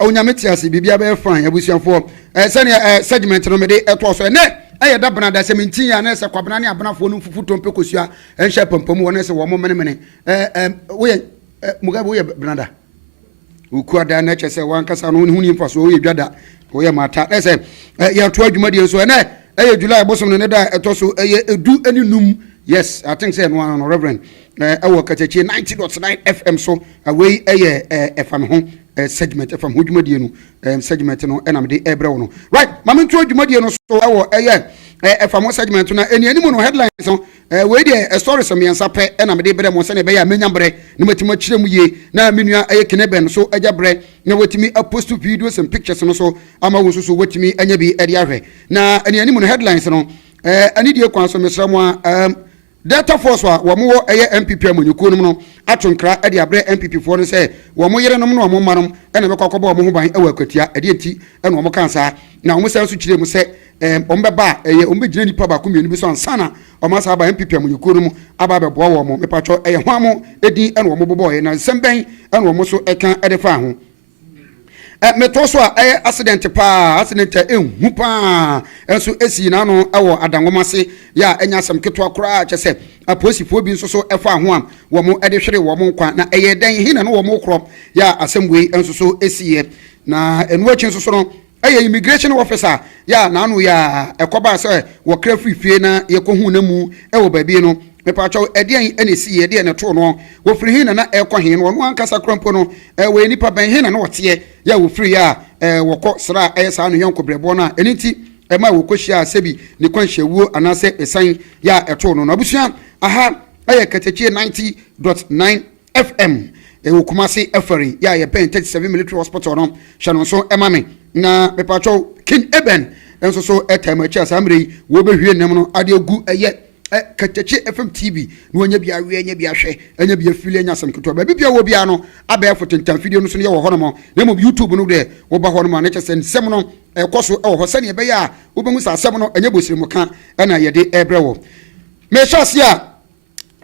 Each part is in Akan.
Onyametias bibia be fine abusuafo sene segment no me de eto so ne da bana da 17 ya na se kwabena ne abenafo no fufu tompe kosua enhye pampam wona se wo mo mene we mugabe we benada uku da na chese wankasa no huni mfaso we dwada we mata na se ya to adwumade so ne July bosom ne da eto so edu aninum. Yes, I think say no Reverend our Katakyie 90.9 FM so away FM ho segment FM hudwumade no segment no enam de ebre no right mama nto hudwumade no so our FM segment no eni anim no headlines so we de story some yansa pe enam de ebre mo se ne be ya menyambre ne matima kire mu ye na menua Keneben so ajabre na watimi post videos and pictures no so ama wo so watimi anya bi ede ahwe na eni anim no headlines no ani die kwan so mesra Delta Force wa mo MPP amanyuko no atonkra e de abre MPP fo no se wo mo yere no no mo manom e na bekwakobo mo ho ban e wa kwatia e de enti e no mo kansa na mo sanso kire mu se ombeba ombegina nipa ba ko mienu bi so ansana o ma sa ba MPP amanyuko no aba bebo wo mo mepacho e ho amo edi e no mo boboye na semben e no mo so e kan e de fa ho metoso accident enhu pa enso esi na no ewo adangomase ya enya asem keto akora chese aposifo bi nso so efa ho am wo mo ede hwere wo mo nkwa na eye dan hina no wo mo kro ya asembwe enso so esiye na enu achi nso so no immigration officer ya na anu ya ekoba se wo kra frifie na ye ko hu na mu ewo baby no mepacho edian enesi ye de ne to no wo firi hin na ekọ hin no ankasa krampo no we nipa ban hin na wote ya wo firi ya wokọ sra sa no yonko brebo na eniti ma wo kohia sebi ne kwanhyewu anase esan ya eto no abusua aha Katakyie 90.9 FM Kumasi Eferi ya ye pen 37 military hospital no hwano so emame na mepacho king eben enso so etamachi asamre wo behwie nem no ade gu Katakyie FM TV no anya bia we anya bia hwe anya bia fili anya sam keto ba bibia wo bia no aba fotentam video no so ne wo ho no mo na mo YouTube no de wo ba ho no ma na kyese nsem no ekoso e wo ho sane be ya wo bengu sa asem no anya bosiri mo ka na ye de ebre wo me shase a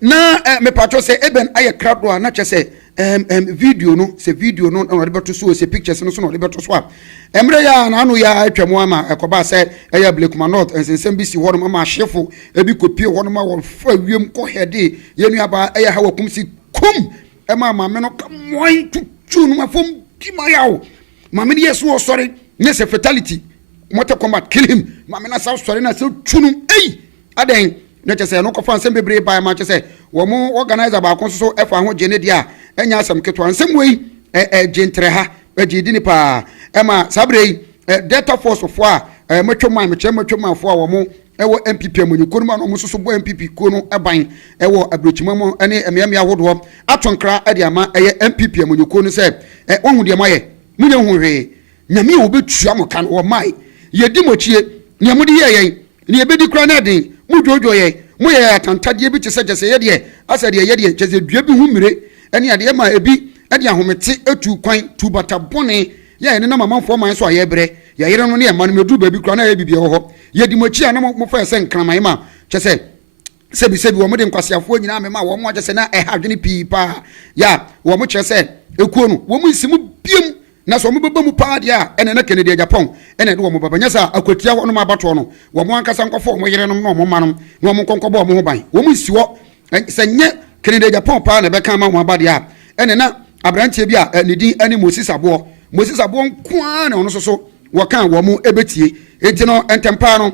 na me patro se eben aye crowd na kyese video no se video no na de beto so se pictures no so na de beto so a emre ya na anu ya atwamu ama ekoba se eya blekuma north ensensem bi si ho no ma hyefo ebi kopie ho no ma wo fa wiem ko hede yenu aba eya ha wakum si kum ma me no kamoi tutu no ma fom kimayawo ma me yes wo sorry ne se fatality motor combat kill him ma me na sa sorry na se tunu aden na chese no ko fa nsem bebre ba ma chese wo mo organizer ba kon so efa ho gene dia enya asem keto nsem wei gentre ha agidi ni pa ma sabre Delta Force fo a metwoma fo a wo mo ewo MPP amanyuko no mo so bo MPP ko no eban ewo abrochimamo ene emiam ya hodo atonkra ade ama MPP amanyuko no se ohu de maye munye hu hwe nyame wo betua mo kan wo mai yedi mochie nyame de ye ni ebedi kra na den mujojo ye mo ye atantade bi tese jese ye de asa de ye de jese dua bi hu mire ene ade ma ebi ade ahomete etu kwan tu bata bone ya ene na mamamfo man so aye bre ya yere no ne ma no medu ba bi kra na ye bibie ho yedi mochi a na mo fa se nkraman ma chese sebi wo mo de nkwasiafo nyina me ma wo mo chese na ha dwene pi pa ya wo mo chese ekuo no wo mo nsimu biem na so mo beba mu pa dia ene na Kennedy Japan ene de wo mo baba nyasa akwatia ho no ma bato no wo mo ankasa nkofo mo yere no no mo manom no mo konkobo mo ho ban wo mo nsiwo se nye Kennedy Japan pa na be kan ma ho abadia ene na abrantie bi a nidi ani Moses Abo kwa na ono so wo kan wo mo ebetie enti no entempa no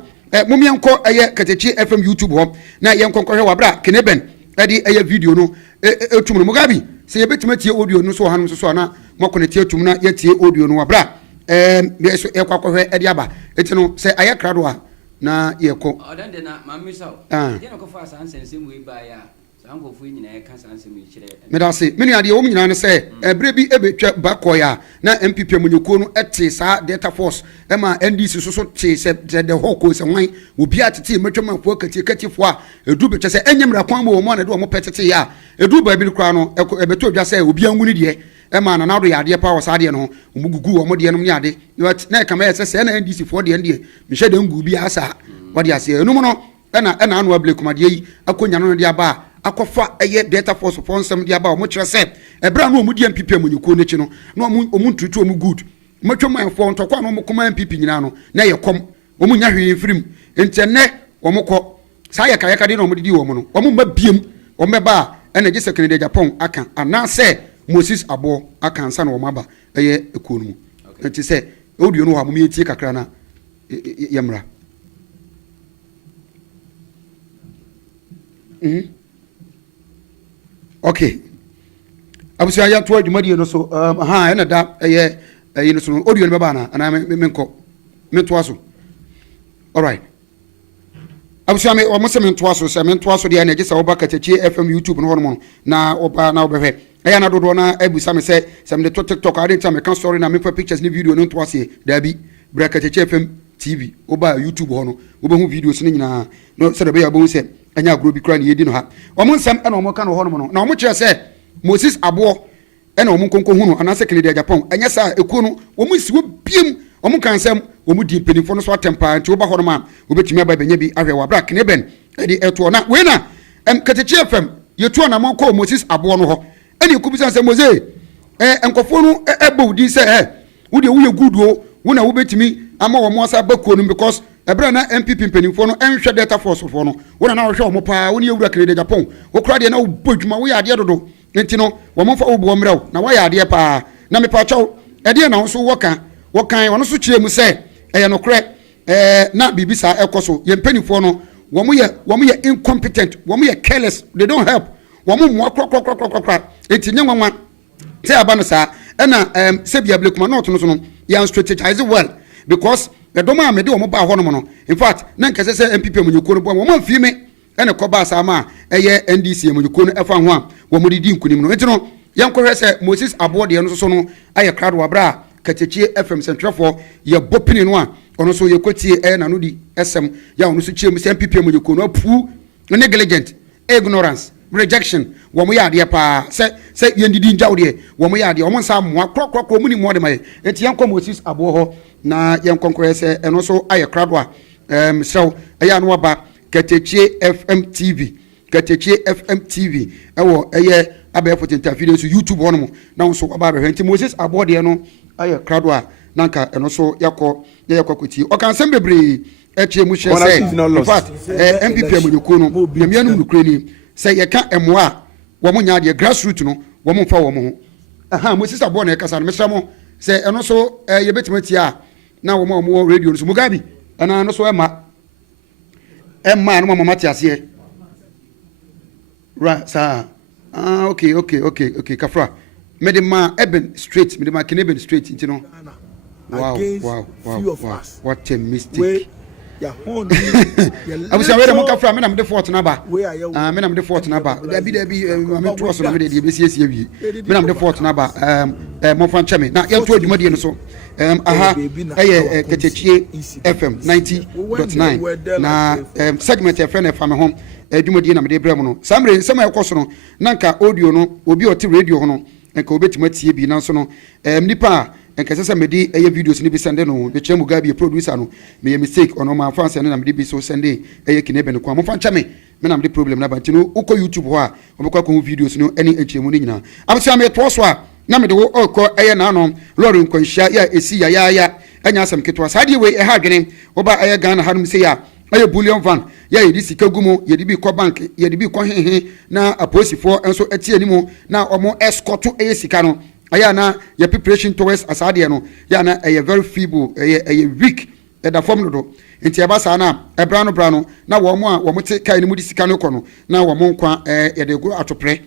momienko Katakyie FM YouTube ho na yenkonkohwe wabra Keneben edi video no etum no mugabi se yebetima tie audio no so hanom so na mokonete atum na yetie audio no wabra yeso ekwakohwe edi aba enti no se krado a na yeko Odende na mamisa je no ko fa sansensem we ba ya sankofu nyina e ka sansem yire medase meni ade wo nyina ne se ebre bi ebetwa bakoya na MPP amanyuko no ete sa Delta Force ema NDC so te se de hoko se wan obi atete metwama fo katifo a edu be se enyemra kwan mo mo na de mo petete ya edu ba bi kra no ebeto dwa se obi anwuni de ema na nado ya de pa wo sa de no omugugu wo mo de no ne ade na ka ma se na NDC fo de me hye de ngu bi asa wade ase enum no na anu ablekuma de yi akonya no de aba akofa Delta Force fonsam de aba o mo kire se ebra no o mu di MPP amanyuko ne chi no no o mu ntutu o mu good matwoma fo ntokwa no mokoma MPP nyina no na ye kom wo munya hwe mfirim ntene wo mokọ saa ye kayaka de no modidi wo mo no wo mma biem wo meba ena gye sekene Japan aka anase Moses Abo aka ansa na wo maba eye ekuo no mu nti se audio no wa mo metie kakra na yemra okay abusia ya to adwumadi no so ha ena da eye no so audio no baba na ana menko mentoa so all right abusia me o mo se mentoa so de na gye sa oba Katakyie FM YouTube no hono na oba na obehwe eya na dodo na abusia me se some the TikTok I didn't make story na me for pictures ni video no toa se da bi bra Katakyie FM TV oba YouTube hono obehu videos ni nyina no se da be ya bo se anya agro bi kra na yedi no ha o mo nsam na o mo ka no hono no na o mo kire se Moses Abo ena o mo konko hunu anase Kennedy Japan anya sa ekuo no o mo siwo biem o mo kan sam o mo di penifo no so atempa nti o ba hono ma o betimi aba benya bi ahwe wa bra Kneben edi eto na we na Katakyie FM yetu na mo ko Moses Abo no ho eni kubisa se Moses enkofo no ebo di se wo de wo ye gudo wo na wo betimi ama wo mo asa bakuo no because ebra na MPP penifo no enhwe data force fo no wo na hwe o mo pa wo ne ewura Kennedy Japan wo kra de na wo bodwuma wo ya de dodo enti no wo mo fa wo bo mrew na wo ya de pa na me pa chaw ede na wo so wo kan wono so kire mu se eye no kre na bibisa ekoso ye penifo no wo mo ye incompetent wo mo ye careless they don't help wo mo krokra enti nyanwa se aba no sa na se bia blekuma not no so no ya strategize well because the doma me de wo mo ba ho no in fact na nkese se MPP amanyuko no bo wo man fi me ene ko ba sa ma eye NDC amanyuko no efa ho a wo mo didi nkunim no enti no yankohwe se Moses Abo de no so no aye crowd wa bra Katakyie FM centrafo ye bopini no a ono so ye kwatie na no di SM ya ono so chiem se MPP amanyuko no apu negligent ignorance rejection wo mo ya de pa se ye ndidi njawo de wo mo ya de wo mo nsa moa krokro mu ni mo de mai enti yanko Moses Abo ho na yankonkore se eno so aye crowd wa so aya no ba Katakyie FM TV Katakyie FM TV ewo eye abefo tentafide so YouTube hono mo na so aba behwe nti Moses Abo de no aye crowd wa nanka eno so yakokoti o kan sem bebre eche mu hye say in fact MPP amanyuko no na mianu nukure ni say ye ka emoa wo mo nya de grassroots no wo mo fa wo mo ho Moses Abo na ekasa no mesamo say eno so ye betimati a na wo mo radio no so mugabi ana no so emma no mama tiase right sir okay kafra medema eben straight medema Kneben straight you know wow what a mistake ya hon I was aware mo kafra me na me de fort na ba me na me de fort na ba da bi me trust na me de besiesie wi me na me de fort na ba mo fan cheme na ye to adwumade no so Katakyie FM 90.9 na segment FM na fa me ho adwumade na me de brem no samre nsem ekoso no nanka audio no obi oti radio ho no enka obetimati bi na so no nipa enka sese me di videos ni bi sende no be chemu gabi producer no me ye mistake ono ma fanse na me di bi so sende Kneben no kwa mo fan chame me na me di problem na ba ntino uko YouTube ho a obekwa ko videos no eni enchemu ni nyina absia me to so a na me de wo okọ na no lori nkwanhia ya esi ya anya asem ketwa sade we ha dwene oba Ghana hanum se ya bullion van ya yedi sika gumo yedi bi ko bank yedi bi ko hehe na aposifo enso eti animu na omo escort sika no aya na your preparation towards asade no ya na very feeble weak da form no do enti eba sa na ebra no na wo mo a wo te kai ni mu di sika no ko no na wo mo nkwa yede go atopre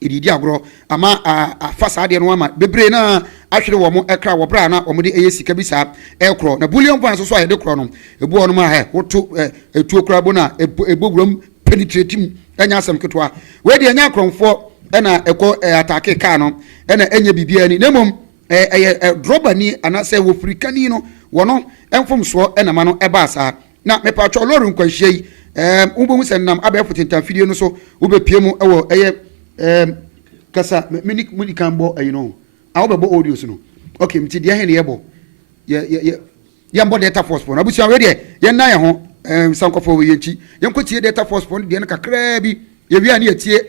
ididi agro ama afasade no ama bebre na ahwere wo mo ekra wo bra na wo mo de sika bi sa ekro na bullion van so ayede kro no ebu ono ma ha woto etuo kra bo na ebogrom penetrating anya asem ketwa we de anya kromfo na eko atake ka no na enya bibia ni nemom droba ni anase wo frikani no wono enfom so na ma no eba sa na mepa cho lorun kwanhia yi ubomu senam abefo tentamfidie no so ubepiemu ewo kasa mini kan bo you know awo be bo audio so no okay mti dia he ne yebo ye mbo data force for na busia we de ye na ye ho sankofo we yenchi ye nkotie data force for de no kakra bi ye wi ani etie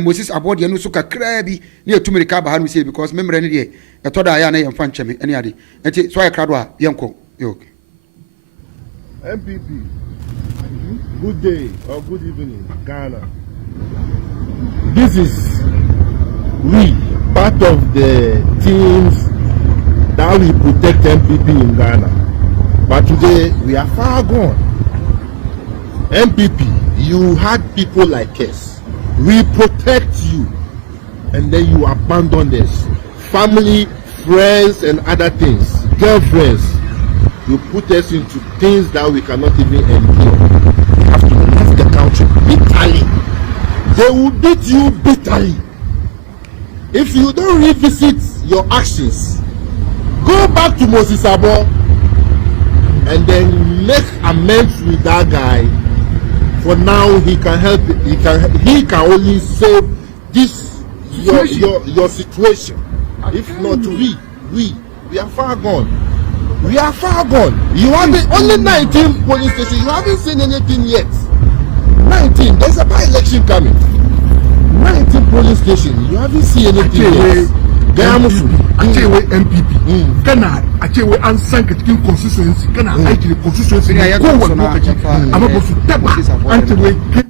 Moses Abo de no so kakra bi ne etumiri ka ba ha no say because memre ne de etoda ya na yemfa ncheme ene ade enti so ayekra do a yenko okay MPP, good day or good evening, Ghana. This is we, part of the teams that will protect MPP in Ghana. But today, we are far gone. MPP, you had people like us. We protect you, and then you abandon us. Family, friends, and other things. Girlfriends. You put us into things that we cannot even endure. We have to leave the country bitterly. They will beat you bitterly. If you don't revisit your actions, go back to Moses Abo and then make amends with that guy. For now, he can help. He can only save this your situation. If not, we are far gone. We are far gone. You haven't only 19 police stations. You haven't seen anything yet. 19. There's a by-election coming. 19 police stations. You haven't seen anything yet. Achewe MPP. Kana achewe ansank kin constituency. Kana aiki constituency.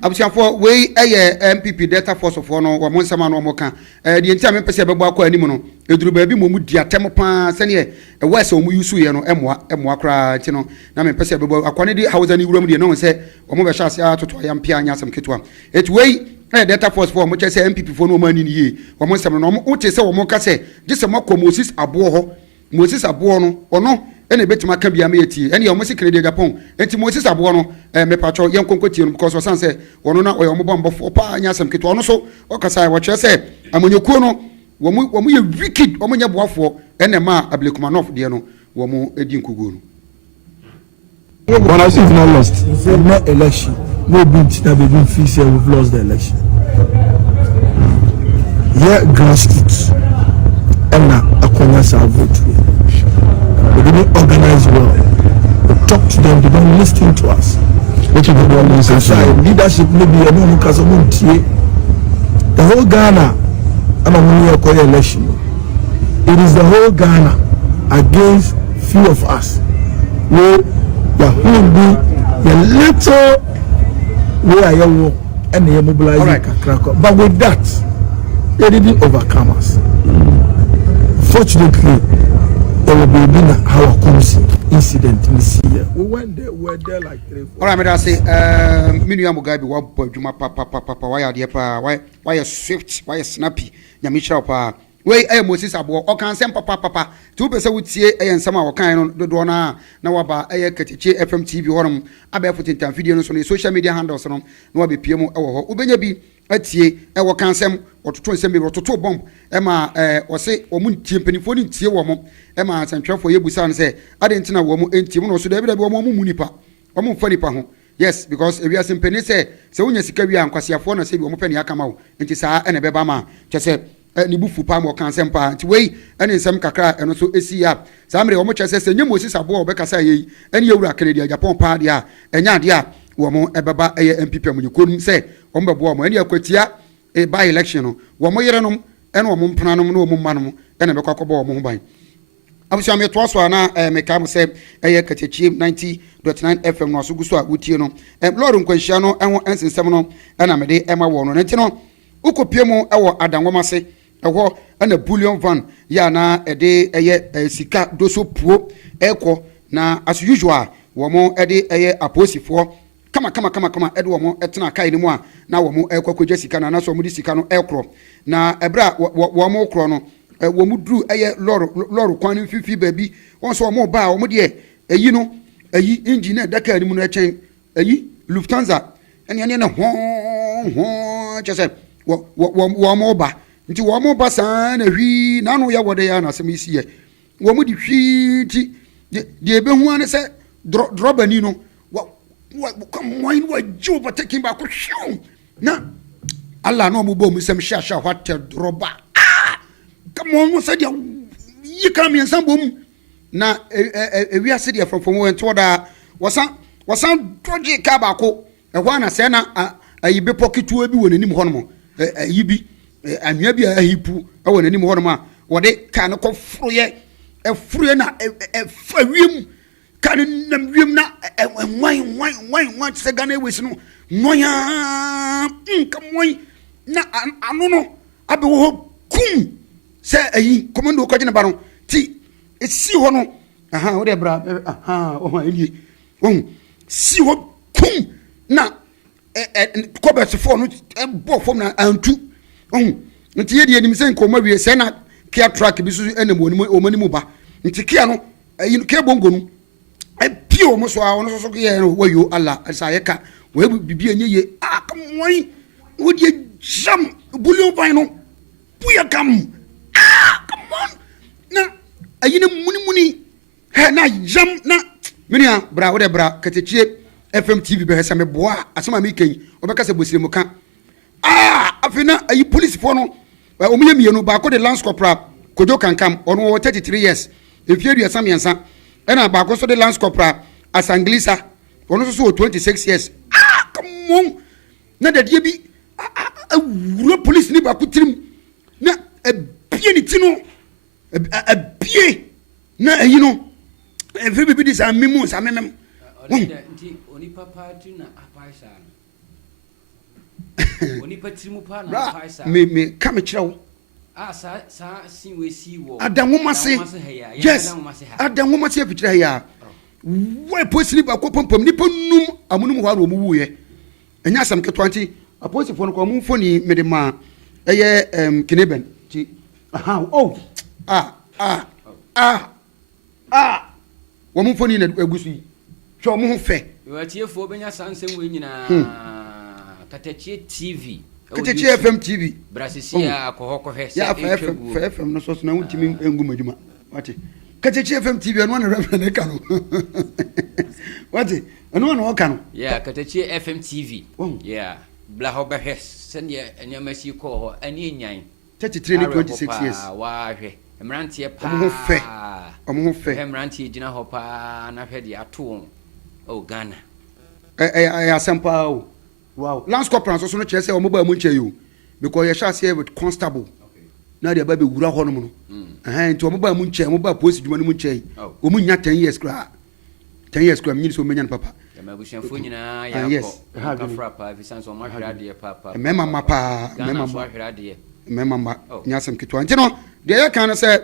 Abusiafo we MPP data force of no wo monsama no mo ka de ntia me pese bebo akọ anim no eduru ba bi mo mu dia tem pa sene e wese o mu yusu ye no emoa kra ti no na me pese bebo akone di hausa ni wuram de no se o mo be sha ase atoto ya mpia anya asem ketwa et we data force for mo che se MPP for no mani ni ye wo monsama no mo te se wo mo ka se gise mo ko Moses abo ho Moses abo no ono ene betima ka bia me yeti ene omo sikre de Japan enti Moses abo no me pacho yen konkotie no because osan se wono na oyo mo bombofo pa anya asem ketwa no so okasa wo che se amonyekuo no wo mu ye wicked wo nya boafo ene ma Ablekumanov de no wo mu edi nkugo no. When I say we've not lost, no election, no big that we've been fees we've lost the election. Yeah, grassroots, and now Akonya shall vote. They didn't organize well. We talk to them, they don't listen to us. What you don't listen to? Leadership maybe a no because the whole Ghana, and I'm going to election. It is the whole Ghana against few of us. We the whole be the little where you and they mobilize but with that they didn't overcome us. Fortunately there will be how comes incident this year. We were there like 3 4. All right, me say minium guy be wa juma papa why dey pa why swift why snappy nyamisha pa we Moses abo o kan sem papa tu pese wutie ensem a wo kan no dodo na waba Katakyie FM TV honom abefo tintan video no so no social media handles no na wabe pie mu ewo ho ubenya bi atie wo kan sem ototo nsem bi ototo bomb ma wo se wo mu ntie panifo ni ntie wo mo ma santwefo yebusa no se ade ntina wo mu entie mu no so da bi wo mu nipa wo mu fa nipa ho. Yes, because if you are simply say wonya sika wi ankwasiafo na se bi wo mu pani akama wo enti saa ene beba ma chese ni bufu pa mo kan sempa nti wei ene nsem kakra eno so esi ya samre wo mo chese se nyem Moses abo obekasa ye ene yewura Canada Japan pa dia enya dia wo mo ebeba MPP amunyekonu se wo mbebo mo ene akwatia by election no wo mo yerenom ene wo mo mpananom no wo mo manom ene bekwakobo wo mo ho ban abusia me to so na me ka mo se Katakyie 90.9 FM no so guso a wotie no Lord nkwanhia no enho ensensem no ena me de ema wo no nti no ukopie mu ewo adanwomase eho na bullion van ya na ede sika doso puo eko na as usual wo mo ede aposifo kama ede wo mo etena kai ni mu a na wo mo ekwakoje sika na so mo di sika no ekro na ebra wo mo kro no wo mo dru lor kwan fifi baby won so wo mo ba wo mo de eyi no eyi engine daka ni mu no echen eyi Lufthansa ene na ho chese wo mo ba nti wo mo ba san na hwi na no ya wode ya na asem isi ye wo mo di hwi ti de ebehu ane se drobani no wo wa jo ba taking ba ko hwu na Allah no mo bo mu sem sha what droba come on mo se dia yi kam yen bom na wi ase dia from wo ento da wasan doje ka ba ko ehwa na se na ayi be pocket we bi wo nanim hono mo yi bi anwia bi ahipu ewo nanim hono ma wɔde kaa no kɔforoyɛ ɛforoyɛ na ɛfa wiem kaa no nam wiem na ɛwan sɛ Ghana Airways no nwanyaa nka mwan na ano no abɛwɔ hɔ kum sɛ ayi kɔmando kɔgyene ba no ti ɛsi hɔ no wode bra ɛnie si hɔ kum na kɔbɛsefoɔ no ɛbɔ fam na antu nti yɛde anim sɛ nkɔma wie sɛ na kia track bi so ɛnam ɔmanimu ba nti kia no kia bongo no ɛpie wɔ mo so a ɔno so yɛ no wayo ala ɛsɛ yɛka wɔyɛ bibi anyɛ ye akamwan wode jam bullion pan no buya kam come on na ayi ne muni na jam na menia bra wode bra Katakyie FM TV be hesa me boa asema me kan obeka se bosire mu ka afina ayi police fo no omuye mienu ba ko de lance corporal kojo kankam ono 33 years efie duasa miensa ena ba ko so de lance corporal asanglisa ono so 26 years come on na de die bi awuro police ni ba ko tirim na abie ni ti no abie na ayi no efe bibi dis amemu sa memem nti oni papa tu na apaisa oni patimu pa na apaisa me ka me kire wo sa sin we si wo adanwoma se yes adanwoma se afikira ya wo posini ba ko pompom ni ponum amunum ho aro mu wuye enya asam keto anti aposifo no ko mu foni mede ma eye kineben ti wo mu foni na agusu yi hwe mo ho fe yo atiefo benya sansem we nyina Katakyie TV Katakyie FM TV brasisia akohoko hwe ya FM no so na wuntimi engu madwuma wate Katakyie FM TV no na reverend ka no wate no na oka no ya Katakyie FM TV ya bla ho behwe sene enyamasi ko ho ani enyan 33 26 years wa hwe emrantie pa omo ho fe emrantie gina ho pa na hwe de ato Ghana asempa wow lance corporal so no kire say omo ba mu nche you because you shall say with constable na dia ba be wura ho no no nti omo ba mu nche omo ba police dwuma no mu nche omo nya 10 years kra mnyini so menya papa mabushafo nyina ya ko ka frapa visanso ma hwira de papa mema nya sem kitwa nti no de ya kan say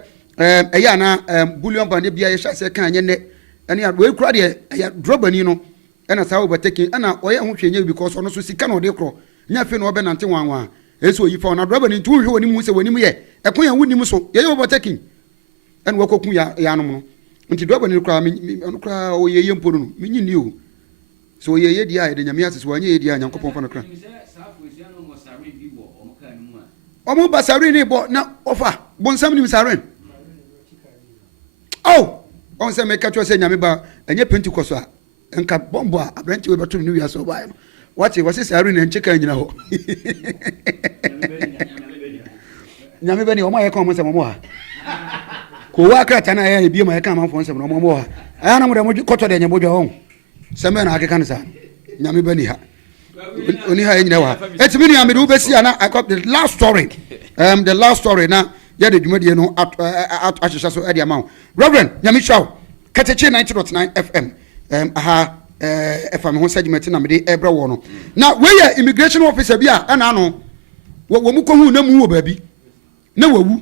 eya na bullion band bia ye shall say kan nye ne ene we kura de ya drobani no ena sa overtaking ena oye ho hwenye because ono so sika no de kro nya fe no obe nante wanwa eso yi fa na drobani ntu hwe woni mu se woni mu ye ekon ya woni mu so ye overtaking ena wakokun ya no no nti drobani kura me kura oye ye mpo no me nyini o so oye ye dia ye de nyame asese wanye ye dia nyankopon fa no kra omo basari ni bo na ofa bonsam ni misaren on se me katwa se nyame ba enye pentecost a enka bombo a abrante we beto ni wi aso ba no wache wase sari na ncheka nyina ho nyame be ni omo ye ka omo se momo ha ko wa krata na ye bi ma ye ka man fon se no momo ha aya na mo de mo koto de nyabo jo ho se me na akeka ne sa nyame be ni ha oni ha nyina wa etimi ni amedu be si ana I got the last story na ya de dwumadie no ahyehyɛ so ade ama Reverend Nyamishaw Katakyie 90.9 FM FM ho segment na mede ebra wo no na we ya immigration officer bi a ana no wo mu ko hu na mu wo baabi na wawu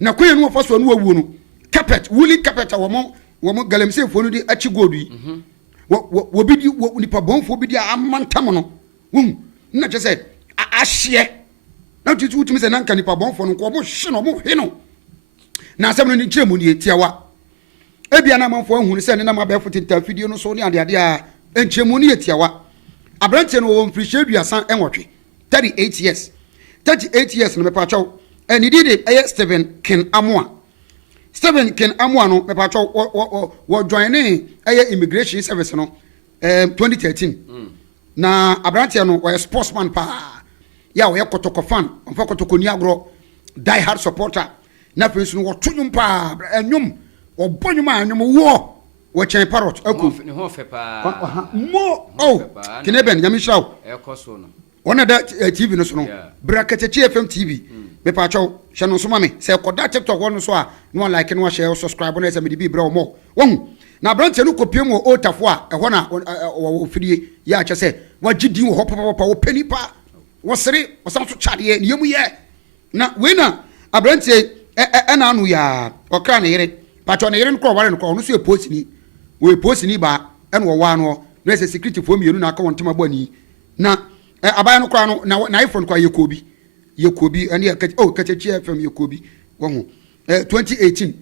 na koye no fa so no wawu no carpet woolly carpet wo mo galamsey fo no di achi gold yi wo bi di nipa bonfo bi di amantam no na je say ahye na tutu se na nka nipa bonfo no ko mo hye no mo he no na asem no ni kire mu ni etiawa ebia na manfo ahunu se ne na mabefo tinta video no so ni ade a enche mu ni etiawa abrante no wo mfiri hyeduasan enwotwe 38 years no mepa chaw eni dide Stephen Ken Amoa no mepa chaw wo join ni immigration service no 2013 na abrante no wo sportsman pa ya wo kotoko fan onfa kotoko ni agro die hard supporter na fesu no wotonyum pa enwum obonyum anyum wo chen parrot aku ni ho fe pa mo Kineben Nyamishaw ekoso no One that TV no so no. Bra Katakyie FM TV. Me pa cho hye no so ma me. Se koda TikTok one so a no like no share subscribe no se me be bra mo. Wo na branche no kopiem wo otafo a ehɔ na wo fidie ya kye se wa gidi wo papa wo panipa wo sere wo sam so chade ye yemu ye na we na abranche na anu ya okra na yere pato na yere nko ware nko no so e post ni we post ni ba en wo wa no na se security fo mienu na aka won tema bani na abaya no kra no na iPhone kwa yekobi ene Katakyie FM yekobi wo ho 2018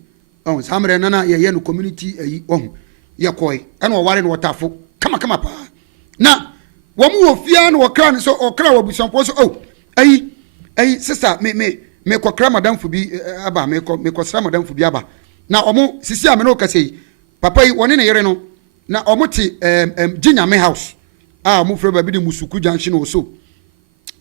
on samre nana ye no community ayi on ye koy ene wo ware no wotafo kama pa na wo mu wo fia no okra so okra wo busanpo so ayi sister me kokra madam fu bi aba me ko sra madam fu bi aba na omo sisi ame no kasei papa yi woni ne yere no na omo ti ginyame house omo fre ba bi de musuku junction o so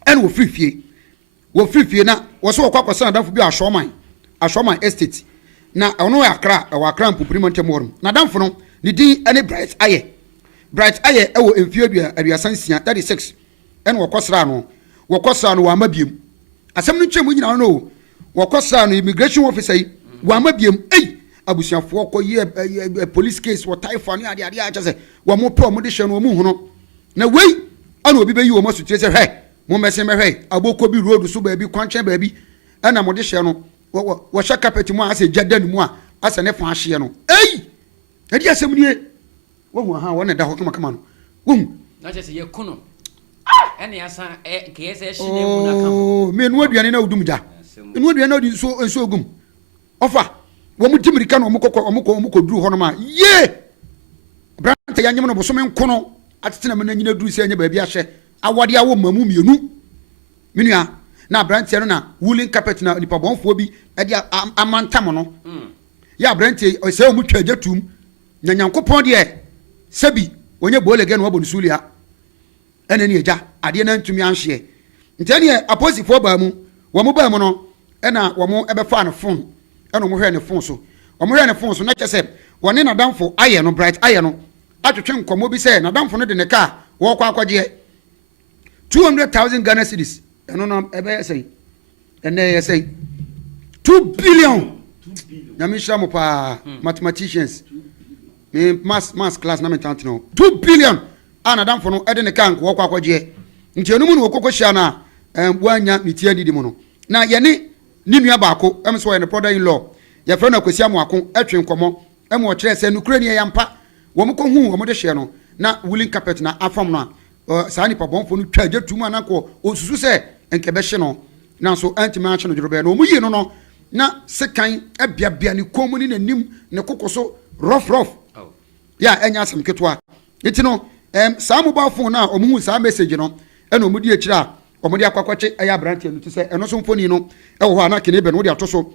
ene wo free na wo so kwa kwasa madam fu bi ashoman estate na ono akra mpoprim ntemorum na damfo no ne din ene bright aye ewo emfie aduasan sia 36 ene wokosra no wa mabiem asem no nchemu nyina no wokosra no immigration officer yi wa mabiem abusiafo koye police case wo typhoid ade akyese wo mo pro mo de hye no mo hu no na wei ana obi beyi wo mo sutie se hwe mo mese mehwe aboko bi road so ba bi kwanchen ba bi ana mo de hye no wo sha carpet mu ase jada mu a ase ne fa hye no edi asem nie wo hu ha wo ne da ho kama no wo hu na je se ye kuno ene asa kese hye ne mu na kama me no aduane na odum ja no aduane na odi so ogum ofa wo mu timirika no omukọ duru ho no ma ye brante ya nyem no bosome nkono atetena me na nyina duru se anya ba bi ahye awade awo mamu mienu menua na brante no na woolen carpet na nipa bonfo bi e dia amantam no ya brante o se o mu twaja tum nyanyankopon de sabi onye bolege no wabonu sulia ene ne eja ade na ntumi anhye ntene aposifo ba mu wo mu ba mu no ena wo mu ebefa no phone ena mo hwe ne phone so na kyese woni na damfo aye no bright aye no atwetwe nkomo bi se na damfo no de ne ka wo kwa akwaje 200,000 Ghana cedis eno no ebe say ene ye say 2 billion nyamisha mo pa mathematicians me mass class na mentant no 2 billion ana damfo no ede ne ka wo kwa akwaje nti enu mu no kokosha na buanya mitia didi mu no na ye ne nua baako emso ye ne brother in law ye fre na kwasi amwako atwe nkomo emo kire se nukure ne yampa wo mo ko hu wo mo de hye no na woolen carpet na afam no saa nipa bonfo no twaje tumu anako osusu se enkebe hye no na so antima hye no dorobe no mo yi no na sekan abiabia ne komu ni nanim ne kokoso rough ya enya asem ketwa eti no saa mobile phone na omu saa message no ena omu di akira omu di akwakwache aya branche no to se eno so mfoni no ewo ho ana kene be no di atoso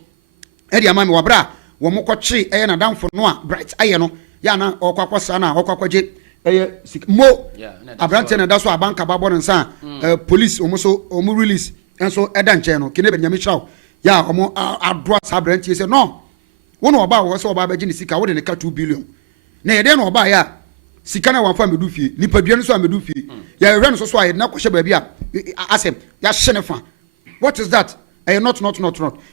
edi amame wabra wo mokwache eye na damfo no a bright aye no ya na okwakwasa na okwakwaje eye mo abranche na daso abanka babo nsa police omu release enso eda nche no kene be nyame chiraw ya omu adwa sa branche se no wono oba wo se oba beji ni sika wo de ne ka 2 billion na yede no oba ya sika na wanfa medu fie nipadua no so amedu fie ya hwe no so aye na kwhye ba bia asem ya hye ne fa what is that not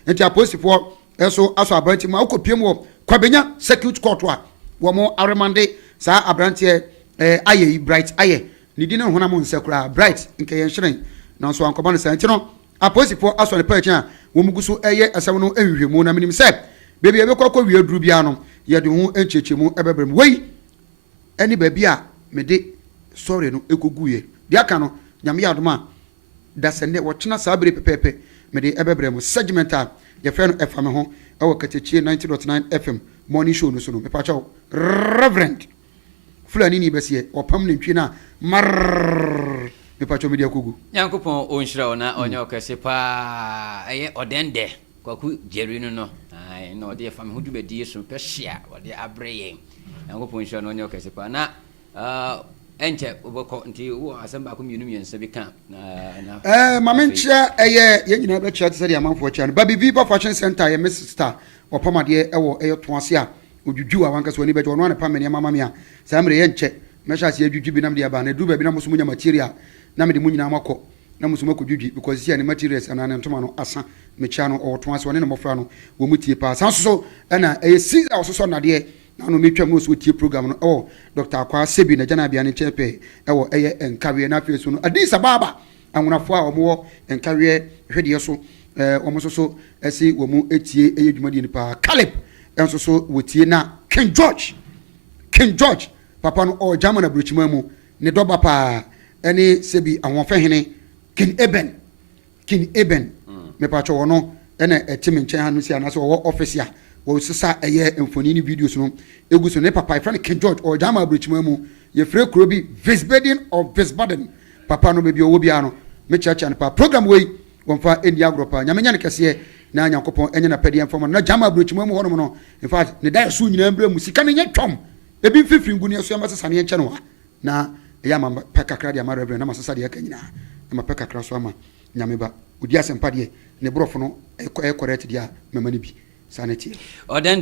enti aposifo eso aso abranti ma okopiem wo kwabenya circuit court wa wo mo aremande sa abranti aye bright aye ni di ne honam nsekura bright nke ye hyiren na so ankoba no sa enti no aposifo aso ne pa kyan wo muguso eye asem no enhwehwemu na minim se bebi ebekọ wie duru bia no ye de ho enchechemu ebebrem wei eni baby a mede sorry no ekoguye dia ka no nyame yadoma da sene wo kyena sabere pepepe mede ebebrem segment a ye fe no efa me ho e wo Katakyie 90.9 FM morning show no so no me pa chaw reverend fulani ni besie opam ne ntwi na mar me pa chaw media kogu yankopon onhira ona onye okese pa eye odende kwaku jerino no ai no de fa me ho dubedi yesu pe hia ode abreye yankopon onhira no onye okese pa na enche oboko nti wo asamba ko mienu miensa bi kan na mamenchia eye ye nyina be chia tse dia manfo chia no baby viva fashion center ye miss star opamade ewo eye to ase a odwudwu a wanka so ni be jo no ne pa mene mama me a saa mre ye nche mesha se adwudwu bi nam dia ba na du ba bi na muso munya material na me de munyina makọ na musuma ko dwudwi because here ne materials ana ne ntoma no asa mecha no o to ase one ne mofra no wo mutie pa san so na esi so nade na no metwa mo so tie program no Dr. Akwa Sebi na jana bia ne chepe eye enkawe na afeso no Addis Ababa anwonafo a omo enkawe hwede so omo so esi wo mu etie eye dwumadi ni pa Caleb enso so wotie na King George papa no German abrochima mu ne doba pa ene Sebi anwonfa hene King Eben me pa cho wono ene etime nchen hanu si anaso wo office ya wo sisa eye emfoni ni videos no eguso ne papa ifra King George German abrochima mu ye free krobi Wiesbaden papa no bebi owo bia no me chacha ne pa program we wonfa eni agro nyamenya ne kese na Nyankopon enye na pede emfoma na German abrochima mu hono no in fact ne dai so nyina mbra mu sika ne nye twom ebi mfifiri nguni aso amasesa ne nche no wa na ya mama pekakra dia mara na masesa dia kanyina na pekakra so ama nyameba odi asempa de ne brofo no e correct dia mama ni bi saneti Odende